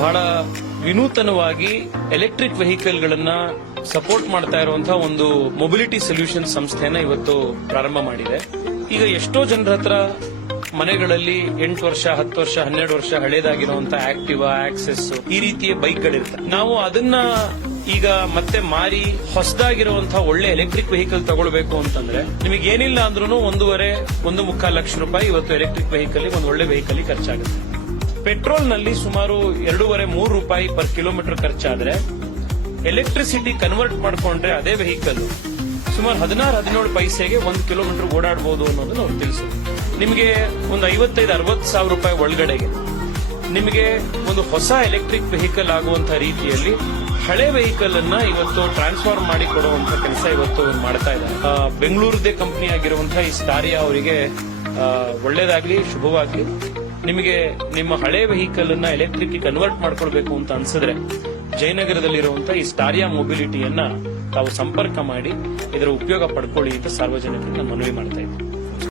ಬಹಳ ವಿನೂತನವಾಗಿ electric vehicle ಗಳನ್ನ support ಮಾಡ್ತಾ ಇರುವಂತಹ ಒಂದು ಮೊಬಿಲಿಟಿ ಸೊಲ್ಯೂಷನ್ ಸಂಸ್ಥೆಯನ್ನ ಇವತ್ತು ಪ್ರಾರಂಭ ಮಾಡಿದೆ. ಈಗ ಎಷ್ಟೋ ಜನರ ಹತ್ರ ಮನೆಗಳಲ್ಲಿ 8 ವರ್ಷ 10 ವರ್ಷ 12 ವರ್ಷ ಹಳೇದಾಗಿರುವಂತಹ ಆಕ್ಟಿವಾ, ಆಕ್ಸೆಸ್ ಈ ರೀತಿಯ ಬೈಕ್ಗಳಿರ್ತವೆ. ನಾವು ಅದನ್ನ ಈಗ ಮತ್ತೆ ಮಾರಿ ಹೊಸದಾಗಿರುವಂತಹ ಒಳ್ಳೆ ಎಲೆಕ್ಟ್ರಿಕ್ ವೆಹಿಕಲ್ ತಗೊಳ್ಬೇಕು ಅಂತಂದ್ರೆ ನಿಮಗೆ ಏನಿಲ್ಲ ಅಂದ್ರೂ 1.5 ಲಕ್ಷ ರೂಪಾಯಿ ಇವತ್ತು ಎಲೆಕ್ಟ್ರಿಕ್ ವೆಹಿಕಲ್ ಒಂದು ಒಳ್ಳೆ ವೆಹಿಕಲ್ ಖರ್ಚಾಗುತ್ತೆ. ಪೆಟ್ರೋಲ್ ನಲ್ಲಿ ಸುಮಾರು 2.5-3 ರೂಪಾಯಿ ಪರ್ ಕಿಲೋಮೀಟರ್ ಖರ್ಚಾದ್ರೆ ಎಲೆಕ್ಟ್ರಿಸಿಟಿ ಕನ್ವರ್ಟ್ ಮಾಡ್ಕೊಂಡ್ರೆ ಅದೇ ವೆಹಿಕಲ್ ಸುಮಾರು 16-17 ಪೈಸೆಗೆ 1 ಕಿಲೋಮೀಟರ್ ಓಡಾಡಬಹುದು ಅನ್ನೋದನ್ನ ಅವ್ರು ತಿಳಿಸಿದ್ರು. ನಿಮಗೆ ಒಂದು 55-60 ಸಾವಿರ ರೂಪಾಯಿ ಒಳಗಡೆಗೆ ನಿಮಗೆ ಒಂದು ಹೊಸ ಎಲೆಕ್ಟ್ರಿಕ್ ವೆಹಿಕಲ್ ಆಗುವಂತಹ ರೀತಿಯಲ್ಲಿ ಹಳೆ ವೆಹಿಕಲ್ ಅನ್ನ ಇವತ್ತು ಟ್ರಾನ್ಸ್ಫಾರ್ಮ್ ಮಾಡಿ ಕೊಡುವಂತ ಕೆಲಸ ಇವತ್ತು ಮಾಡ್ತಾ ಇದ್ದಾರೆ. ಬೆಂಗಳೂರದೇ ಕಂಪನಿ ಆಗಿರುವಂತಹ ಈ ಸ್ಟಾರಿಯಾ ಅವರಿಗೆ ಒಳ್ಳೇದಾಗ್ಲಿ, ಶುಭವಾಗ್ಲಿ. ನಿಮಗೆ ನಿಮ್ಮ ಹಳೆ ವೆಹಿಕಲ್ ಅನ್ನ ಎಲೆಕ್ಟ್ರಿಕ್ ಕನ್ವರ್ಟ್ ಮಾಡ್ಕೊಳ್ಬೇಕು ಅಂತ ಅನ್ಸಿದ್ರೆ ಜಯನಗರದಲ್ಲಿರುವಂತಹ ಈ ಸ್ಟಾರಿಯಾ ಮೊಬಿಲಿಟಿಯನ್ನ ತಾವು ಸಂಪರ್ಕ ಮಾಡಿ ಇದರ ಉಪಯೋಗ ಪಡ್ಕೊಳ್ಳಿ ಅಂತ ಸಾರ್ವಜನಿಕರಿಗೆ ನಾನು ಮನವಿ ಮಾಡ್ತಾ ಇದ್ದೀನಿ.